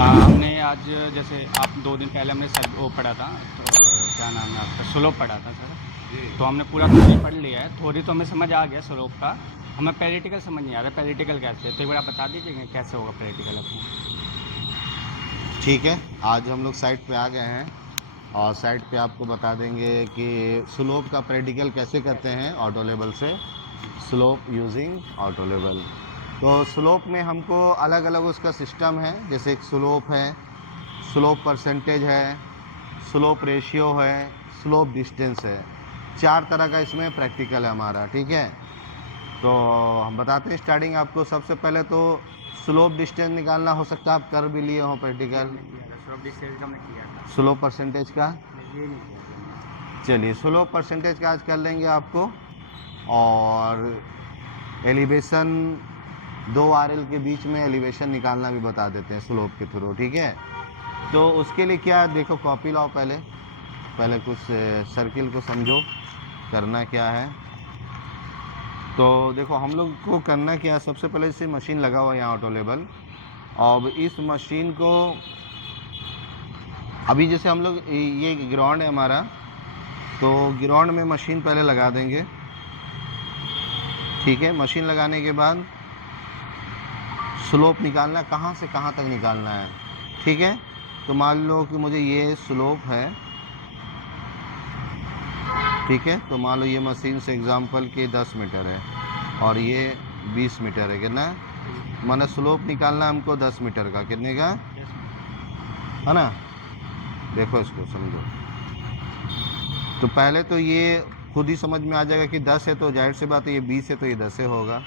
हमने आज जैसे आप 2 दिन पहले हमने सर वो पढ़ा था, तो क्या नाम है आपका, स्लोप पढ़ा था सर। जी। तो हमने पूरा थ्योरी पढ़ लिया है, थ्योरी तो हमें समझ आ गया स्लोप का। हमें प्रैक्टिकल समझ नहीं आ रहा, प्रैक्टिकल कैसे है, तो एक बार आप बता दीजिए कैसे होगा प्रैक्टिकल अपना। ठीक है, आज हम लोग साइट पे आ गए हैं और साइट पे आपको बता देंगे कि स्लोप का प्रैक्टिकल कैसे करते हैं ऑटो लेवल से। Slope using auto level. तो स्लोप में हमको अलग अलग उसका सिस्टम है, जैसे एक स्लोप है, स्लोप परसेंटेज है, स्लोप रेशियो है, स्लोप डिस्टेंस है। 4 तरह का इसमें प्रैक्टिकल है हमारा। ठीक है, तो हम बताते हैं स्टार्टिंग आपको। सबसे पहले तो स्लोप डिस्टेंस निकालना, हो सकता है आप कर भी लिए हो प्रैक्टिकल। स्लोप डिस्टेंस का हमने किया था। स्लोप परसेंटेज का ये नहीं किया था हमने। चलिए स्लोप परसेंटेज का आज कर लेंगे आपको। और एलिवेशन 2 आरएल के बीच में एलिवेशन निकालना भी बता देते हैं स्लोप के थ्रू। ठीक है, तो उसके लिए क्या, देखो कॉपी लाओ, पहले कुछ सर्किल को समझो करना क्या है। तो देखो हम लोग को करना क्या है, सबसे पहले जैसे मशीन लगा हुआ है यहाँ ऑटो लेवल। अब इस मशीन को अभी जैसे हम लोग ये ग्राउंड है हमारा, तो ग्राउंड में मशीन पहले लगा देंगे। ठीक है, मशीन लगाने के बाद स्लोप निकालना, कहाँ से कहाँ तक निकालना है। ठीक है, तो मान लो कि मुझे ये स्लोप है। ठीक है, तो मान लो ये मशीन से एग्जांपल के 10 मीटर है और ये 20 मीटर है। कितना माना स्लोप निकालना हमको 10 मीटर का, कितने का है ना। देखो इसको समझो, तो पहले तो ये खुद ही समझ में आ जाएगा कि 10 है तो जाहिर सी बात है, ये 20 है तो ये 10 से होगा।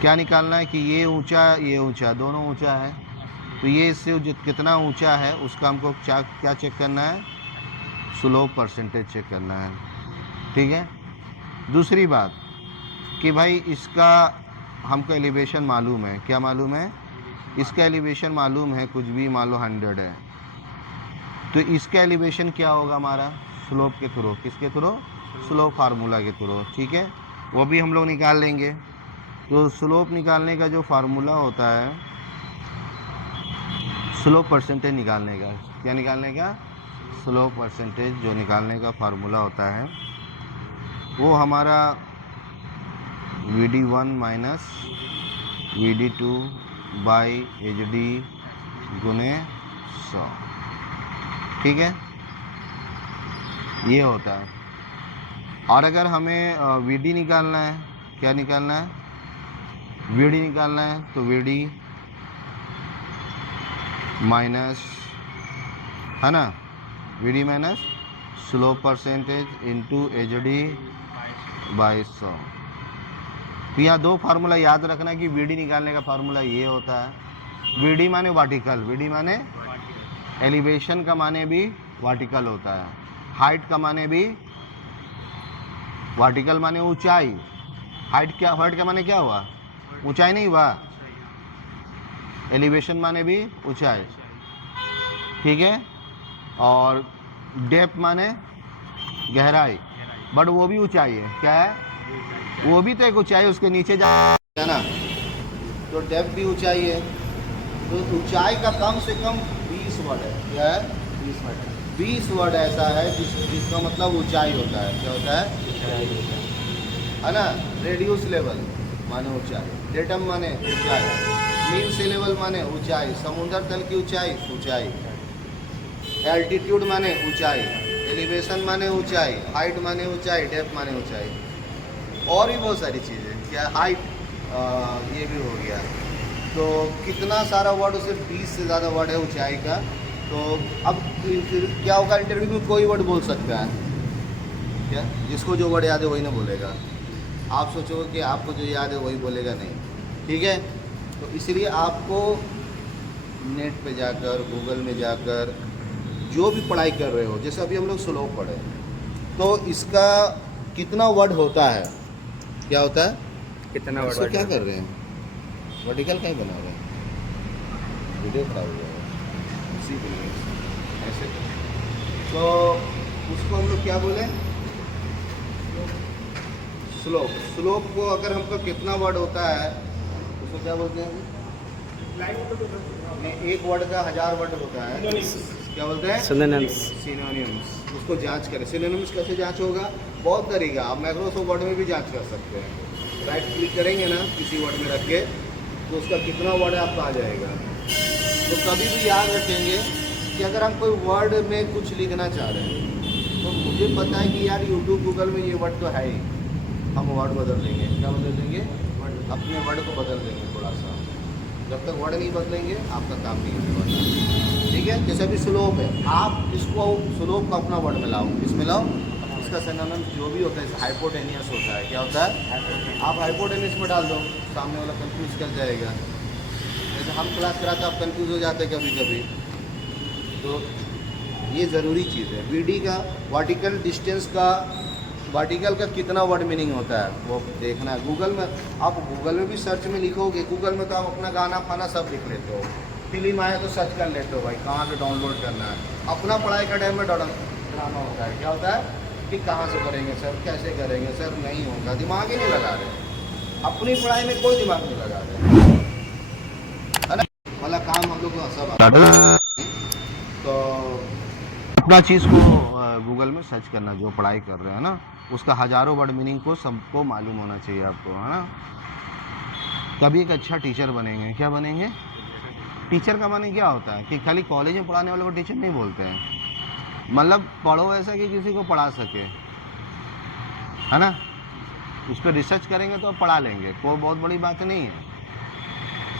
क्या निकालना है कि ये ऊंचा दोनों ऊंचा है, तो ये इससे कितना ऊंचा है उसका हमको क्या चेक करना है, स्लोप परसेंटेज चेक करना है। ठीक है, दूसरी बात कि भाई इसका हमको एलिवेशन मालूम है। क्या मालूम है, इसका एलिवेशन मालूम है, कुछ भी मान लो 100 है, तो इसका एलिवेशन क्या होगा हमारा, स्लोप के थ्रू। किसके थ्रू, स्लोप फार्मूला के थ्रू। ठीक है, वो भी हम लोग निकाल लेंगे। तो स्लोप निकालने का जो फार्मूला होता है, स्लोप परसेंटेज निकालने का, क्या निकालने का, स्लोप परसेंटेज जो निकालने का फार्मूला होता है वो हमारा VD1 minus VD2 by HD गुने 100। ठीक है, ये होता है। और अगर हमें VD निकालना है, क्या निकालना है, VD निकालना है, तो VD माइनस, है ना, VD minus slope percentage into HD by 100। तो यहाँ 2 फार्मूला याद रखना है कि VD निकालने का फार्मूला ये होता है। VD माने वर्टिकल, VD माने एलिवेशन का माने भी वर्टिकल होता है, हाइट का माने भी वर्टिकल माने ऊंचाई, हाइट का माने क्या हुआ, ऊंचाई नहीं हुआ, एलिवेशन माने भी ऊंचाई। ठीक है, और डेप्थ माने गहराई, बट वो भी ऊंचाई है, क्या है, वो भी तो एक ऊंचाई, उसके नीचे जा है ना, तो डेप्थ भी ऊंचाई है। तो ऊंचाई का कम से कम 20 वर्ड है। क्या है, 20 वर्ड 20 वर्ड ऐसा है जिसका मतलब ऊंचाई होता है। क्या होता है ना। रेडियस लेवल माने ऊंचाई, डेटम माने ऊंचाई, मीन सी लेवल माने ऊंचाई, समुद्र तल की ऊंचाई, एल्टीट्यूड माने ऊंचाई, एलिवेशन माने ऊंचाई, हाइट माने ऊंचाई, डेप्थ माने ऊंचाई, और भी बहुत सारी चीज़ें। क्या हाइट, ये भी हो गया। तो कितना सारा वर्ड, उसे 20 से ज़्यादा वर्ड है ऊंचाई का। तो अब क्या होगा, इंटरव्यू में कोई वर्ड बोल सकता है, क्या, जिसको जो वर्ड याद है वही ना बोलेगा। आप सोचोगे कि आपको जो याद है वही बोलेगा, नहीं। ठीक है, तो इसलिए आपको नेट पे जाकर, गूगल में जाकर जो भी पढ़ाई कर रहे हो, जैसे अभी हम लोग स्लोप पढ़े, तो इसका कितना वर्ड होता है, क्या होता है, कितना इसको वर्ड क्या कर रहे हैं, वर्टिकल क्या बना रहे हैं, वीडियो खराब हुआ है उसी के लिए ऐसे। तो उसको हम लोग क्या बोले, स्लोप। स्लोप को अगर हमको कितना वर्ड होता है उसको क्या बोलते हैं, एक वर्ड का 1000 वर्ड होता है, क्या बोलते हैं? सिनोनिम्स। सिनोनिम्स। उसको जांच करें। सिनोनिम्स कैसे जांच होगा? बहुत तरीका, आप माइक्रोसॉफ्ट वर्ड में भी जांच कर सकते हैं। राइट क्लिक करेंगे ना किसी वर्ड में रख के, तो उसका कितना वर्ड है आपका आ जाएगा। तो कभी भी याद रखेंगे कि अगर हम कोई वर्ड में कुछ लिखना चाह रहे हैं, तो मुझे पता है कि यार यूट्यूब गूगल में ये वर्ड तो है ही, हम वर्ड बदल देंगे। क्या बदल देंगे? अपने वर्ड को बदल देंगे थोड़ा सा। जब तक वर्ड नहीं बदलेंगे आपका काम नहीं होने वाला। ठीक है, जैसे अभी स्लोप है, आप इसको स्लोप को अपना वर्ड में लाओ। इसमें लाओ, इसका सिनोनिम जो भी होता है, हाइपोटेनियस होता है। क्या होता है? आप हाइपोटेनियस में डाल दो, सामने वाला कंफ्यूज कर जाएगा। जैसे हम क्लास कराते आप कंफ्यूज हो जाते हैं कभी कभी। तो ये ज़रूरी चीज़ है। वीडी का वर्टिकल डिस्टेंस का, वर्टिकल का कितना वर्ड मीनिंग होता है वो देखना है। गूगल में, आप गूगल में भी सर्च में लिखोगे, गूगल में तो आप अपना गाना फाना सब लिख लेते हो, फिल्म आए तो सर्च कर लेते हो भाई कहाँ से डाउनलोड करना है। अपना पढ़ाई का टाइम में ड्रामा होता है। क्या होता है कि कहाँ से करेंगे सर, कैसे करेंगे सर, नहीं होगा, दिमाग ही नहीं लगा रहे। अपनी पढ़ाई में कोई दिमाग नहीं लगा रहे, है ना वाला काम हम लोग को सब। तो अपना चीज़ को गूगल में सर्च करना, जो पढ़ाई कर रहे हैं ना, उसका हज़ारों वर्ड मीनिंग को सबको मालूम होना चाहिए आपको, है ना। तभी एक अच्छा टीचर बनेंगे। क्या बनेंगे? टीचर का माने क्या होता है कि खाली कॉलेज में पढ़ाने वालों को टीचर नहीं बोलते हैं। मतलब पढ़ो ऐसा कि किसी को पढ़ा सके, है ना। उस पर रिसर्च करेंगे तो पढ़ा लेंगे, कोई बहुत बड़ी बात नहीं है।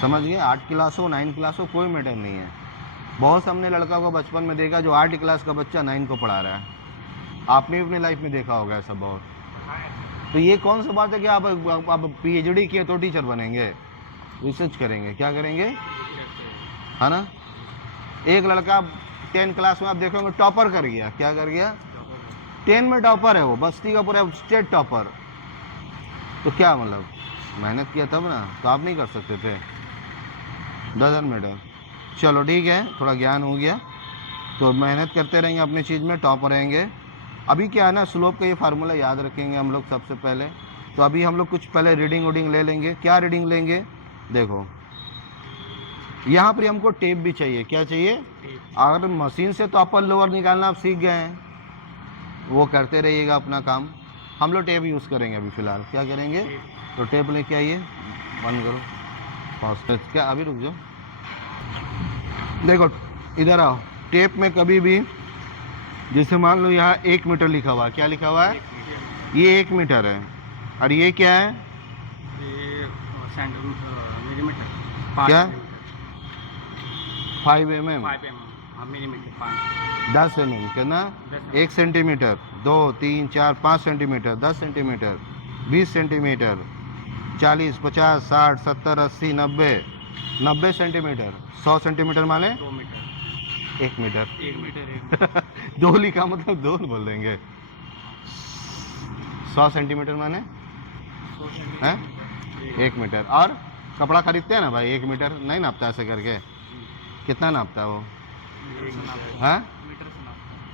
समझ गए? 8 क्लास हो 9 क्लास हो कोई मैटर नहीं है। बहुत से हमने लड़का को बचपन में देखा जो 8 क्लास का बच्चा 9 को पढ़ा रहा है। आपने भी अपनी लाइफ में देखा होगा ऐसा बहुत। तो ये कौन सा बात है कि आप PhD किए तो टीचर बनेंगे? रिसर्च करेंगे, क्या करेंगे, है ना। एक लड़का 10 क्लास में आप देखोगे टॉपर कर गया। क्या कर गया? 10 में टॉपर है वो, बस्ती का पूरा स्टेट टॉपर। तो क्या मतलब, मेहनत किया तब ना, तो आप नहीं कर सकते थे? Doesn't matter. चलो ठीक है, थोड़ा ज्ञान हो गया, तो मेहनत करते रहेंगे अपनी चीज़ में, टॉप रहेंगे। अभी क्या है ना, स्लोप का ये फार्मूला याद रखेंगे हम लोग सबसे पहले। तो अभी हम लोग कुछ पहले रीडिंग वूडिंग ले लेंगे। क्या रीडिंग लेंगे? देखो यहाँ पर हमको टेप भी चाहिए। क्या चाहिए? अगर मशीन से तो अपर लोअर निकालना आप सीख गए हैं, वो करते रहिएगा अपना काम। हम लोग टेप यूज़ करेंगे अभी फ़िलहाल। क्या करेंगे? तो टेप लेके आइए, बंद करो, पॉज। क्या अभी रुक जाओ, देखो इधर आओ। टेप में कभी भी, जैसे मान लो यहाँ 1 मीटर लिखा हुआ है। क्या लिखा हुआ है? ये 1 मीटर है। और ये क्या है? ये मिलीमीटर। क्या? 5 mm। 5 mm, हाँ मिलीमीटर, 5। 10 mm कितना? 1 centimetre, 2 3 4 5 centimetre, 10 centimetre, 20 centimetre, 40 50 60 70 80 90 90 centimetre, 100 centimetre माने 2 मीटर, 1 मीटर। 1 मीटर, 2 लिखा मतलब 2 बोल देंगे। 100 सेंटीमीटर माने हैं 1 मीटर। और कपड़ा खरीदते हैं ना भाई, 1 मीटर नहीं नापता ऐसे करके? कितना नापता है वो? हाँ,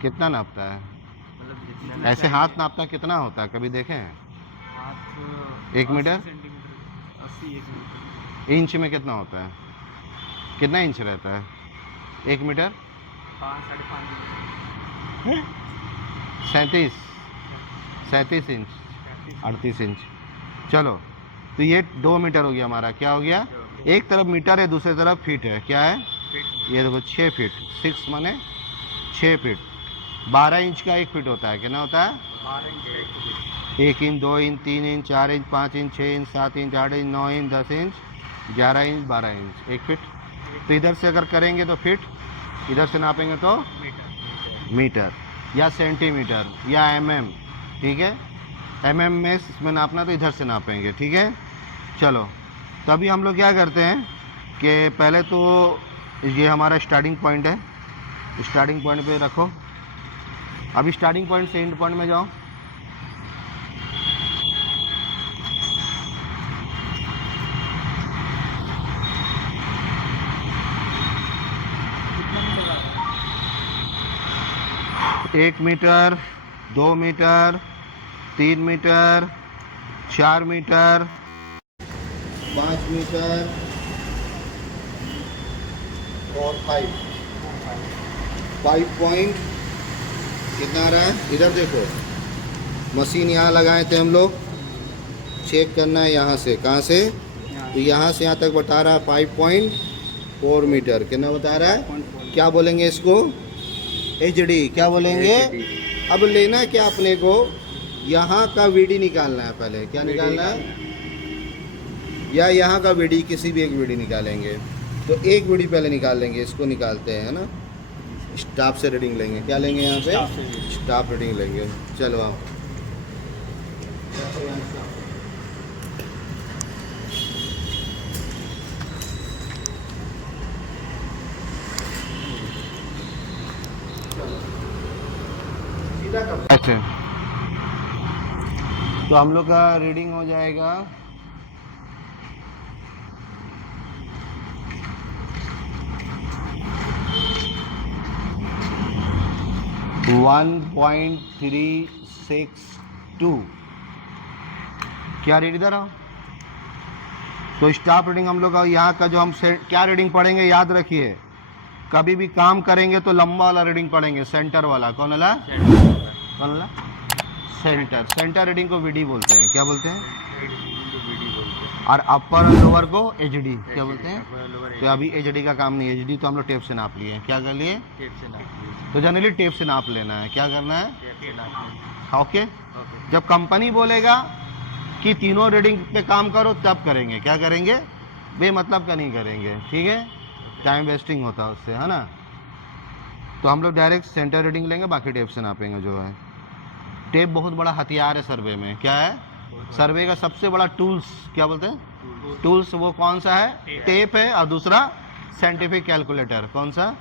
कितना नापता है? ऐसे हाथ नापता कितना होता है, कभी देखे हैं? 1 मीटर 80 इंच में कितना होता है? कितना इंच रहता है 1 मीटर? 5-5.5 37 inch, 38 inch. चलो, तो ये 2 मीटर हो गया हमारा। क्या हो गया? एक तरफ मीटर है, दूसरी तरफ फीट है। क्या है? ये देखो 6 फीट, 6 माने 6 फीट। 12 इंच का 1 फीट होता है। कितना होता है? 1 inch, 2 inch, 3 inch, 4 inch, 5 inch, 6 inch, 7 inch, 8 inch, 9 inch, 10 inch, 11 inch, 12 inch, 1 feet. तो इधर से अगर करेंगे तो फीट, इधर से नापेंगे तो मीटर या सेंटीमीटर या mm। ठीक है, mm में इसमें नापना तो इधर से नापेंगे। ठीक है, चलो तभी हम लोग क्या करते हैं कि पहले तो ये हमारा स्टार्टिंग पॉइंट है, स्टार्टिंग पॉइंट पे रखो। अभी स्टार्टिंग पॉइंट से एंड पॉइंट में जाओ। कितना 1 meter, 2 meter, 3 meter, 4 meter, 5 meter, और 5 पॉइंट कितना आ रहा है, इधर देखो मशीन यहाँ लगाए थे हम लोग, चेक करना है यहाँ से, कहाँ से, तो यहाँ से यहाँ तक बता रहा है 5.4 मीटर। कितना बता रहा है, क्या बोलेंगे इसको, HD, क्या बोलेंगे। अब लेना क्या अपने को, यहाँ का VD निकालना है पहले, क्या निकालना है, या यहाँ का VD, किसी भी एक VD निकालेंगे। तो एक VD पहले निकाल लेंगे, इसको निकालते हैं, है ना। स्टाफ से रीडिंग लेंगे, क्या लेंगे यहाँ पे, स्टाफ रीडिंग लेंगे। चलो आओ, अच्छा, तो हम लोग का रीडिंग हो जाएगा 1.362। क्या रीड इधर आओ। तो स्टाफ रीडिंग हम लोग का यहाँ का जो हम क्या रीडिंग पढ़ेंगे, याद रखिए, कभी भी काम करेंगे तो लंबा वाला रीडिंग पढ़ेंगे, सेंटर वाला। कौन वाला, कौन वाला, सेंटर। सेंटर रीडिंग को VD बोलते हैं, क्या बोलते हैं, और अपर लोअर को HD, क्या बोलते हैं। तो अभी HD का काम नहीं है, HD तो हम लोग टेप से नाप लिए, क्या कर लिए, टेप से नाप लिए। तो जनरली टेप से नाप लेना है, क्या करना है, टेप से नाप लेना। ओके, जब कंपनी बोलेगा कि तीनों रीडिंग पे काम करो तब करेंगे, क्या करेंगे, बेमतलब का नहीं करेंगे, ठीक है, टाइम वेस्टिंग होता है उससे, है ना। तो हम लोग डायरेक्ट सेंटर रीडिंग लेंगे, बाकी टेप से नापेंगे जो है। टेप बहुत बड़ा हथियार है सर्वे में, क्या है, सर्वे का सबसे बड़ा टूल्स, क्या बोलते हैं, टूल्स। वो कौन सा है, टेप है, और दूसरा साइंटिफिक कैलकुलेटर। कौन सा,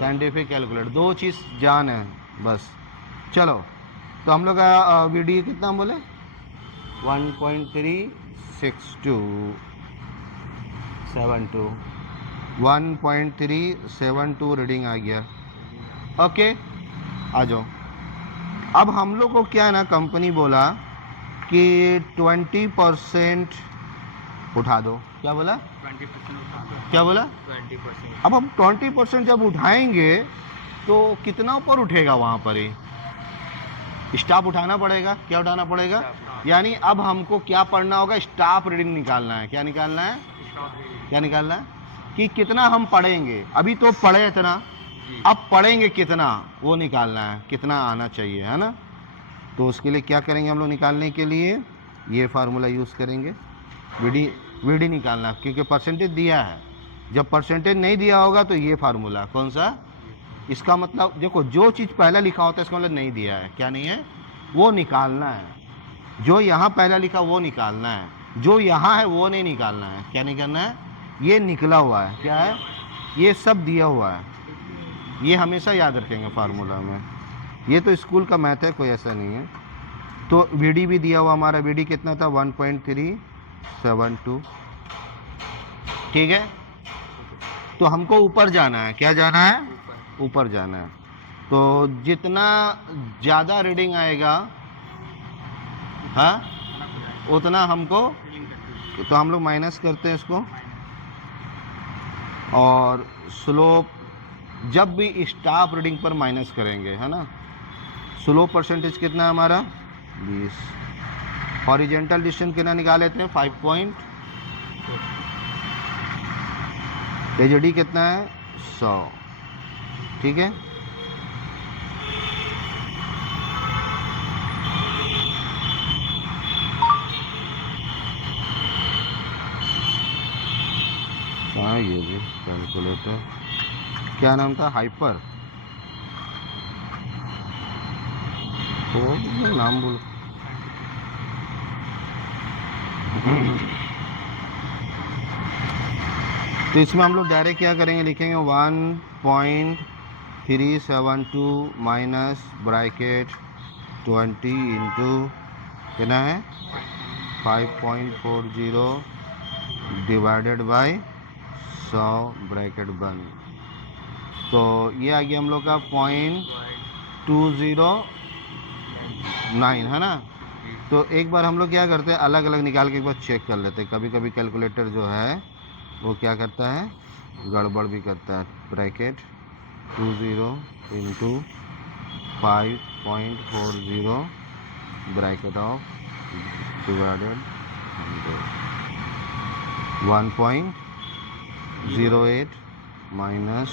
साइंटिफिक कैलकुलेटर। दो चीज़ जान है बस। चलो, तो हम लोग का VD कितना हम बोले, 1.362 1.372 रीडिंग आ गया। ओके, आ जाओ। अब हम लोग को क्या है ना, कंपनी बोला कि 20% उठा दो, क्या बोला, 20%, क्या बोला, 20%। अब हम 20% जब उठाएंगे तो कितना ऊपर उठेगा, वहाँ पर ही स्टाफ उठाना पड़ेगा, क्या उठाना पड़ेगा, यानी अब हमको क्या पढ़ना होगा, स्टाफ रीडिंग निकालना है। क्या निकालना है, क्या निकालना है, कि कितना हम पढ़ेंगे। अभी तो पढ़े इतना, अब पढ़ेंगे कितना, वो निकालना है, कितना आना चाहिए, है ना। तो उसके लिए क्या करेंगे हम लोग, निकालने के लिए ये फार्मूला यूज़ करेंगे, VD निकालना, क्योंकि परसेंटेज दिया है। जब परसेंटेज नहीं दिया होगा तो ये फार्मूला, कौन सा, इसका मतलब देखो, जो चीज़ पहले लिखा होता है इसका मतलब नहीं दिया है, क्या नहीं है, वो निकालना है। जो यहाँ पहले लिखा वो निकालना है, जो यहाँ है वो नहीं निकालना है। क्या नहीं करना है, ये निकला हुआ है, क्या है, ये सब दिया हुआ है, ये हमेशा याद रखेंगे फार्मूला में। ये तो स्कूल का मैथ है, कोई ऐसा नहीं है। तो VD भी दिया हुआ, हमारा VD कितना था, 1.372, ठीक है। तो हमको ऊपर जाना है, क्या जाना है, ऊपर जाना है। तो जितना ज़्यादा रीडिंग आएगा, हाँ, उतना हमको, तो हम लोग माइनस करते हैं इसको। और स्लोप जब भी स्टाफ रीडिंग पर माइनस करेंगे, है ना। स्लोप परसेंटेज कितना है हमारा, 20। हॉरिजेंटल डिस्टेंस कितना निकाल लेते हैं, 5 पॉइंट। HD कितना है, 100, ठीक है। हाँ, ये भी कैलकुलेटर, क्या नाम था, हाइपर, तो नाम बोलो। तो इसमें हम लोग डायरेक्ट क्या करेंगे, लिखेंगे 1.372 माइनस ब्रैकेट 20 इंटू कितना है, 5.40 डिवाइडेड बाय 100 ब्रैकेट बंद। तो ये आ गया हम लोग का 0.209, है ना। तो एक बार हम लोग क्या करते हैं, अलग अलग निकाल के एक बार चेक कर लेते हैं। कभी कभी कैलकुलेटर जो है वो क्या करता है, गड़बड़ भी करता है। Bracket 20 into 5.40 bracket of divided 1.08 minus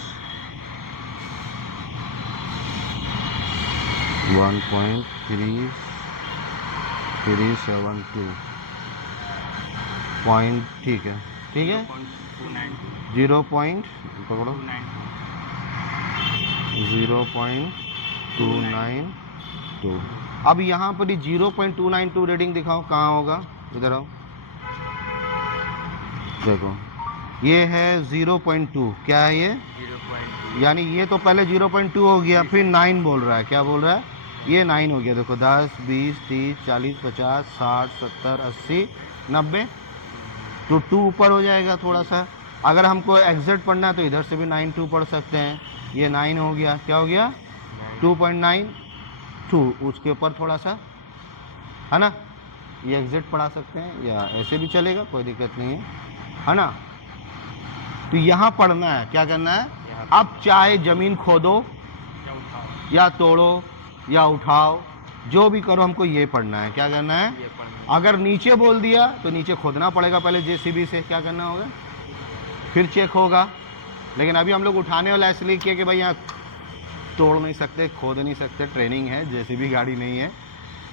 1.3372 point, ठीक है 0 पॉइंट पकड़ो 0.292। अब यहाँ पर 0.292 रीडिंग दिखाओ, कहाँ होगा, इधर आओ, देखो ये है 0.2, क्या है ये, 0.2 यानी ये तो पहले 0.2 हो गया, फिर 9 बोल रहा है, क्या बोल रहा है, ये 9 हो गया। देखो 10 20 30 40 50 60 70 80 90, तो 2 ऊपर हो जाएगा थोड़ा सा। अगर हमको एग्जैक्ट पढ़ना है तो इधर से भी 9 पढ़ सकते हैं। ये 9 हो गया, क्या हो गया 2.92, उसके ऊपर थोड़ा सा, है ना, ये एग्जैक्ट पढ़ा सकते हैं या ऐसे भी चलेगा, कोई दिक्कत नहीं है ना। तो यहाँ पढ़ना है, क्या करना है, अब चाहे ज़मीन खोदो या तोड़ो या उठाओ, जो भी करो, हमको ये पढ़ना है, क्या करना है। अगर नीचे बोल दिया तो नीचे खोदना पड़ेगा पहले जेसीबी से, क्या करना होगा, फिर चेक होगा। लेकिन अभी हम लोग उठाने वाला इसलिए किया कि भाई यहाँ तोड़ नहीं सकते, खोद नहीं सकते, ट्रेनिंग है, जेसीबी गाड़ी नहीं है।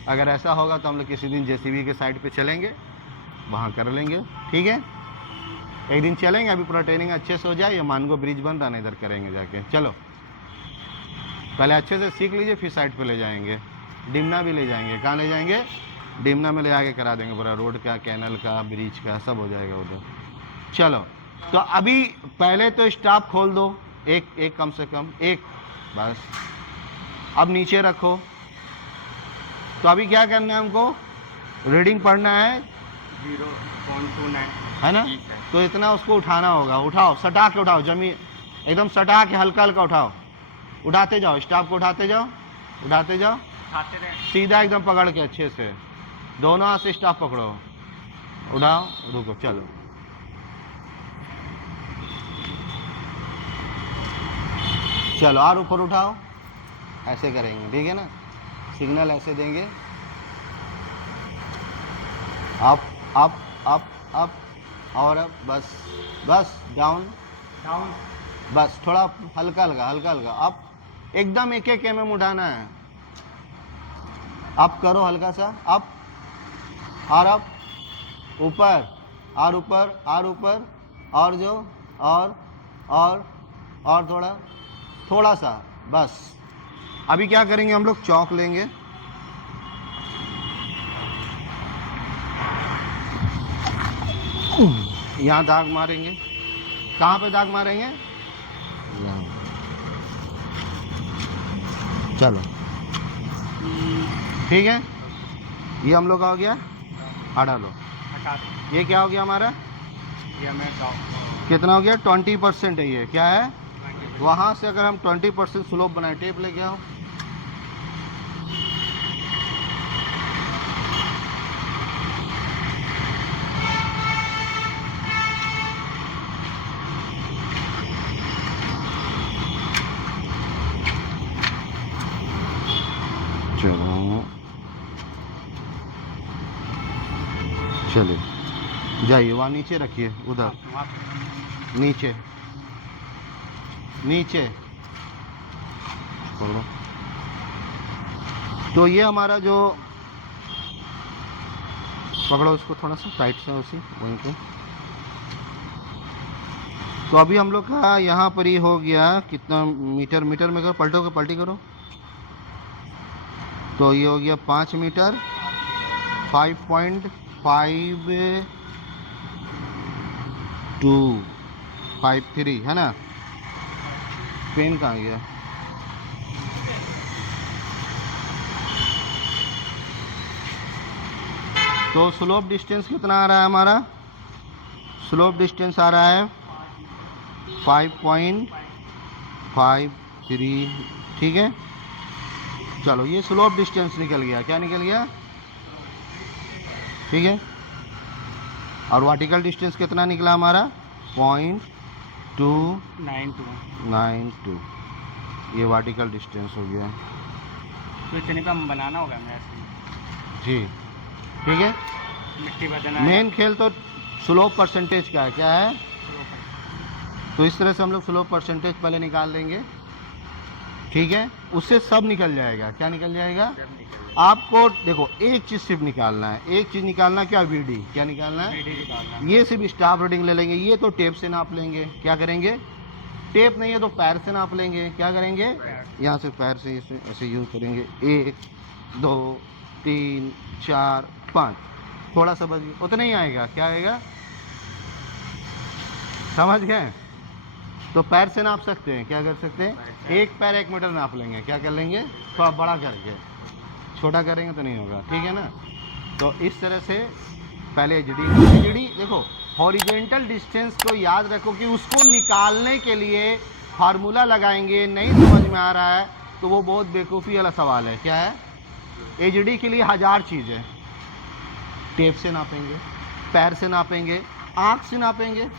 अगर ऐसा होगा तो हम लोग किसी दिन जेसीबी के साइड पे चलेंगे, वहाँ कर लेंगे, ठीक है, एक दिन चलेंगे। अभी पूरा ट्रेनिंग अच्छे से हो जाए, ये मानगो ब्रिज बन रहा है, इधर करेंगे जाके। चलो पहले अच्छे से सीख लीजिए, फिर साइड पे ले जाएंगे, डिमना भी ले जाएंगे। कहाँ ले जाएंगे, डिमना में ले आके करा देंगे, पूरा रोड का, कैनल का, ब्रिज का, सब हो जाएगा उधर। चलो तो अभी पहले तो स्टॉप खोल दो, एक कम से कम एक, बस। अब नीचे रखो। तो अभी क्या करना है, हमको रीडिंग पढ़ना है 0.29 है ना, तो इतना उसको उठाना होगा। उठाओ, सटा के उठाओ, जमीन एकदम सटा के हल्का हल्का उठाओ, उठाते जाओ, स्टॉप को उठाते जाओ, उठाते जाओ, उठाते रहे, सीधा एकदम पकड़ के अच्छे से, दोनों हाथ से स्टॉप पकड़ो, उठाओ, रुको, चलो। चलो और ऊपर उठाओ, ऐसे करेंगे, ठीक है ना, सिग्नल ऐसे देंगे, अप अप अप अप, और अब बस बस, डाउन डाउन, बस थोड़ा हल्का हल्का हल्का हल्का, अप, एकदम एक एक mm उठाना है। अप करो हल्का सा, अप और अप, ऊपर और ऊपर और ऊपर, और जो और थोड़ा थोड़ा सा, बस। अभी क्या करेंगे, हम लोग चौक लेंगे, यहाँ दाग मारेंगे। कहाँ पे दाग मारेंगे, यहाँ। चलो ठीक है, ये हम लोग का हो गया, हटा लो। हटा दो। ये क्या हो गया हमारा, ये हमें कितना हो गया, 20% है। ये क्या है, 20। वहाँ से अगर हम 20% स्लोप बनाए, टेप लेके आओ, चलो चलिए जाइए, वहाँ नीचे रखिए, उधर नीचे नीचे पकड़ो। तो ये हमारा जो, पकड़ो उसको थोड़ा सा टाइट से, उसी वहीं पे। तो अभी हम लोग का यहाँ पर ही हो गया, कितना मीटर, मीटर में करो, पलटो के पलटी करो, तो ये हो गया 5 मीटर, 5.5253 है ना। पेन कहाँ गया, तो स्लोप डिस्टेंस कितना आ रहा है हमारा, स्लोप डिस्टेंस आ रहा है 5.53, ठीक है। चलो ये स्लोप डिस्टेंस निकल गया, क्या निकल गया, ठीक है। और वर्टिकल डिस्टेंस कितना निकला हमारा, 292 ये वर्टिकल डिस्टेंस हो गया। तो इतने पे हम बनाना होगा हमें ऐसे जी ठीक है। मिट्टी बदलना मेन खेल तो स्लोप परसेंटेज का है, क्या है? तो इस तरह से हम लोग स्लोप परसेंटेज पहले निकाल देंगे, ठीक है। उससे सब निकल जाएगा। क्या निकल जाएगा? आपको देखो एक चीज़ सिर्फ निकालना है, एक चीज़ निकालना, क्या? वीडी। क्या निकालना है? ये सिर्फ स्टाफ रीडिंग ले लेंगे। ये तो टेप से नाप लेंगे। क्या करेंगे? टेप नहीं है तो पैर से नाप लेंगे। क्या करेंगे? यहाँ से पैर से ऐसे यूज करेंगे। 1 2 3 4 5 थोड़ा सा बच गया, उतना ही आएगा। क्या आएगा? समझ गए? तो पैर से नाप सकते हैं। क्या कर सकते हैं? एक पैर 1 मीटर नाप लेंगे। क्या कर लेंगे? थोड़ा बड़ा करके, छोटा करेंगे तो नहीं होगा, ठीक है ना। तो इस तरह से पहले एचडी देखो, हॉरिजेंटल डिस्टेंस को याद रखो कि उसको निकालने के लिए फार्मूला लगाएंगे। नहीं समझ में आ रहा है तो वो बहुत बेवकूफ़ी वाला सवाल है। क्या है? एचडी के लिए 1000 चीज़ें। टेप से नापेंगे, पैर से नापेंगे, आँख से नापेंगे।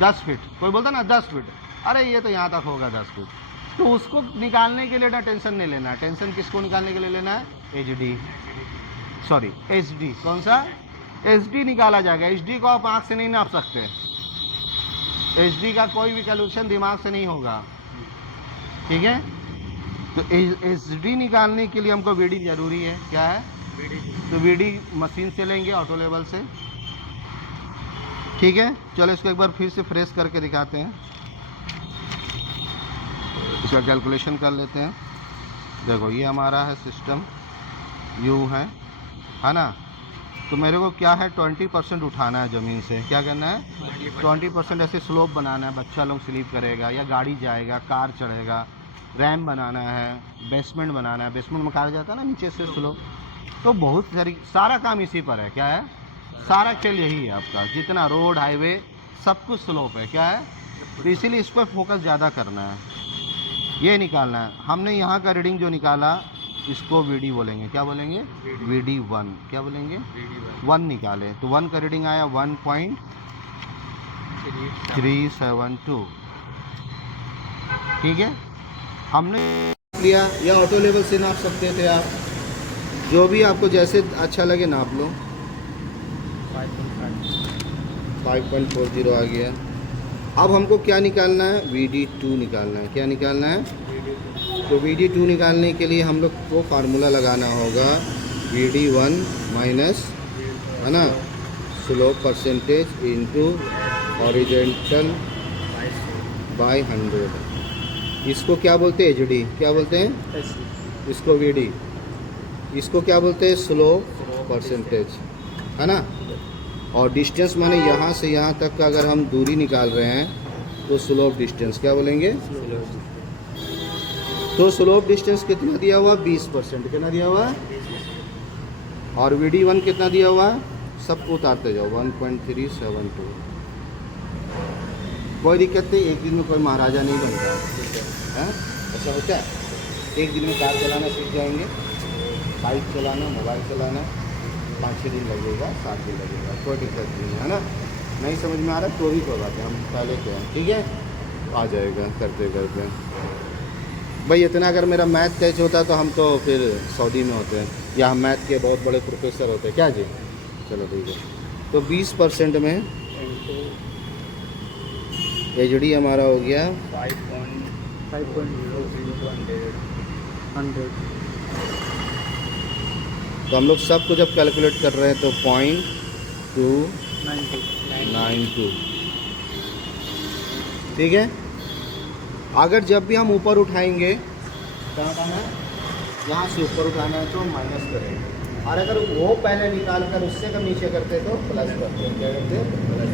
10 फीट, कोई बोलता ना 10 फीट, अरे ये तो यहाँ तक होगा 10 फीट। तो उसको निकालने के लिए ना टेंशन नहीं लेना। टेंशन किसको निकालने के लिए लेना है? HD, sorry HD. कौन सा? एचडी निकाला जाएगा। एचडी को आप आँख से नहीं नाप सकते। एचडी का कोई भी कैलकुलेशन दिमाग से नहीं होगा, ठीक है। तो एचडी निकालने के लिए हमको वीडी जरूरी है। क्या है? तो वीडी मशीन से लेंगे, ऑटो लेवल से, ठीक है। चलो इसको एक बार फिर से फ्रेश करके दिखाते हैं। इसका कैलकुलेशन कर लेते हैं। देखो ये हमारा है सिस्टम, यू है ना। तो मेरे को क्या है? 20% उठाना है ज़मीन से। क्या करना है? 20% ऐसे स्लोप बनाना है। बच्चा लोग स्लीप करेगा या गाड़ी जाएगा, कार चढ़ेगा, रैम बनाना है, बेसमेंट बनाना है। बेसमेंट में कहा जाता है ना नीचे से स्लोप। तो बहुत सारा काम इसी पर है। क्या है? सारा खेल यही है आपका। जितना रोड, हाईवे, सब कुछ स्लोप है। क्या है? तो इसीलिए इस पर फोकस ज़्यादा करना है, ये निकालना है। हमने यहाँ का रीडिंग जो निकाला इसको वीडी बोलेंगे। क्या बोलेंगे? वीडी 1। क्या बोलेंगे? 1 निकाले तो 1 का रीडिंग आया 1.372, ठीक है। हमने लिया, या ऑटो लेवल से नाप सकते थे आप, जो भी आपको जैसे अच्छा लगे नाप लो। 5.40 आ गया। अब हमको क्या निकालना है? VD2 निकालना है। क्या निकालना है? तो VD2 निकालने के लिए हम लोग को फार्मूला लगाना होगा VD1 माइनस, है ना, slope percentage into horizontal by 100। इसको क्या बोलते हैं? एचडी। क्या बोलते हैं? इसको VD। इसको क्या बोलते हैं? स्लोप परसेंटेज, है ना। और डिस्टेंस माने यहाँ से यहाँ तक का अगर हम दूरी निकाल रहे हैं तो स्लोप डिस्टेंस। क्या बोलेंगे? तो स्लोप डिस्टेंस कितना दिया हुआ? 20%। कितना दिया हुआ? और VD1 कितना दिया हुआ? सबको उतारते जाओ, 1.372। कोई दिक्कत नहीं, एक दिन में कोई महाराजा नहीं बनता है। ऐसा होता है? एक दिन में कार चलाना सीख जाएंगे, बाइक चलाना, मोबाइल चलाना 5-6 दिन लगेगा, 7 दिन लगेगा, कोई दिक्कत नहीं है ना। नहीं समझ में आ रहा तो भी कोई बात है, हम पहले क्या है, ठीक है, आ जाएगा करते करते। भाई इतना अगर मेरा मैथ कैच होता तो हम तो फिर सऊदी में होते हैं, या हम मैथ के बहुत बड़े प्रोफेसर होते हैं। क्या जी? चलो ठीक है। तो 20% में एचडी हमारा हो गया 5.0 तो हम लोग सबको जब कैलकुलेट कर रहे हैं तो 0.292, ठीक है। अगर जब भी हम ऊपर उठाएंगे, कहाँ है, यहाँ से ऊपर उठाना है तो माइनस करेंगे, और अगर वो पहले निकाल कर उससे कम नीचे करते तो प्लस करते हैं। क्या करते हैं?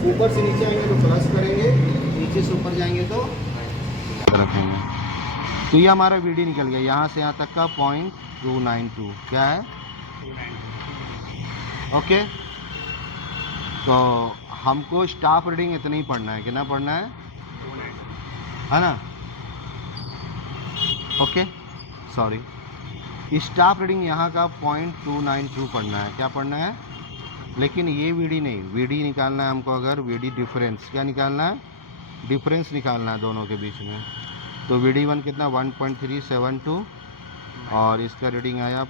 ऊपर से नीचे आएंगे तो प्लस करेंगे, नीचे से ऊपर जाएंगे तो रखेंगे। तो ये हमारा वीडी निकल गया यहाँ से यहाँ तक का 0.292। क्या है? ओके। तो हमको स्टाफ रीडिंग इतना ही पढ़ना है। कितना पढ़ना है ना? ओके, सॉरी, स्टाफ रीडिंग यहाँ का 0.292 पढ़ना है। क्या पढ़ना है? लेकिन ये वीडी नहीं, वीडी निकालना है हमको। अगर वीडी डिफरेंस क्या निकालना है? डिफरेंस निकालना है दोनों के बीच में। तो VD1 कितना 1.372 और इसका रीडिंग आया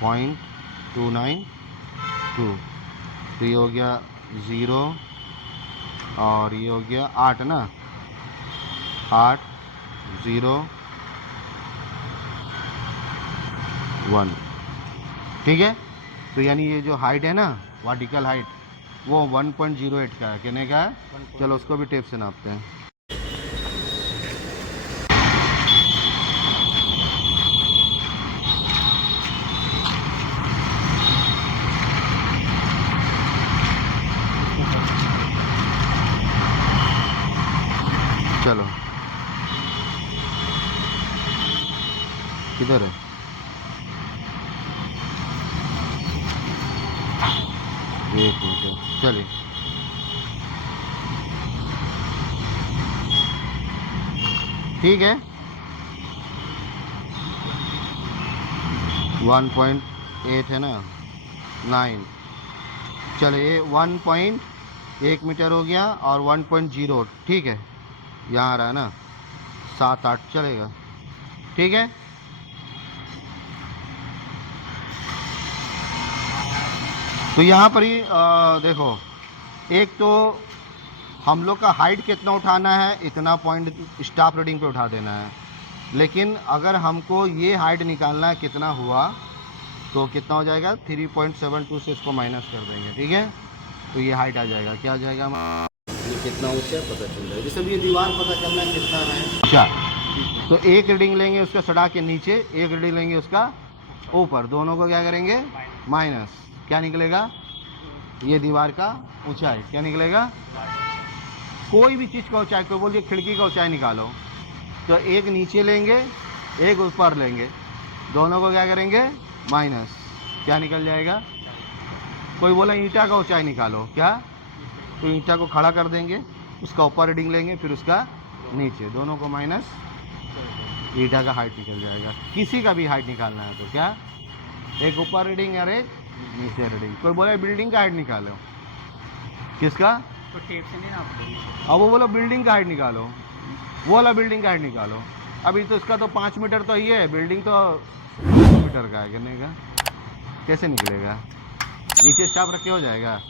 0.292। तो ये हो गया 0 और ये हो गया 8 ना, 8 0 1। ठीक है, तो यानी ये जो हाइट है ना वर्टिकल हाइट वो 1.08 का है, कितने का है? चलो उसको भी टेप से नापते हैं। चलो किधर है? एक मिनट, चलिए। ठीक है, 1.8 है ना, 9। चलिए 1.1 मीटर हो गया और 1.0, ठीक है, यहाँ आ रहा है ना 7-8 चलेगा। ठीक है, तो यहाँ पर ही देखो, एक तो हम लोग का हाइट कितना उठाना है, इतना पॉइंट स्टॉप रीडिंग पे उठा देना है। लेकिन अगर हमको ये हाइट निकालना है कितना हुआ, तो कितना हो जाएगा 3.72 से इसको माइनस कर देंगे। ठीक है, तो ये हाइट आ जाएगा, क्या आ जाएगा, ये कितना ऊंचा पता चल जाएगा। जैसे ये दीवार पता चलना है कितना है ऊंचा, तो एक रीडिंग लेंगे उसका सड़ा के नीचे, एक रीडिंग लेंगे उसका ऊपर, दोनों को क्या करेंगे माइनस। क्या निकलेगा, ये दीवार का ऊंचाई क्या निकलेगा, कोई भी चीज़ का ऊंचाई, कोई बोलिए खिड़की का ऊंचाई निकालो, तो एक नीचे लेंगे एक ऊपर लेंगे, दोनों को क्या करेंगे माइनस, क्या निकल जाएगा। कोई बोला ईंटा का ऊंचाई निकालो, क्या, तो ईंटा को खड़ा कर देंगे, उसका ऊपर रीडिंग लेंगे, फिर उसका नीचे, दोनों को माइनस, ईंटा का हाइट निकल जाएगा। किसी का भी हाइट निकालना है तो क्या, एक ऊपर रीडिंग और एक नीचे रीडिंग। कोई बोला बिल्डिंग का हाइट निकालो, किसका, तो टेप से नहीं नाप देंगे। अब वो बोला बिल्डिंग का हाइट निकालो, वो वाला बिल्डिंग का हाइट निकालो। अभी तो इसका तो 5 मीटर तो ये है, बिल्डिंग तो 2 मीटर का है, कितने का, कैसे निकलेगा, नीचे स्टाफ रखे हो जाएगा।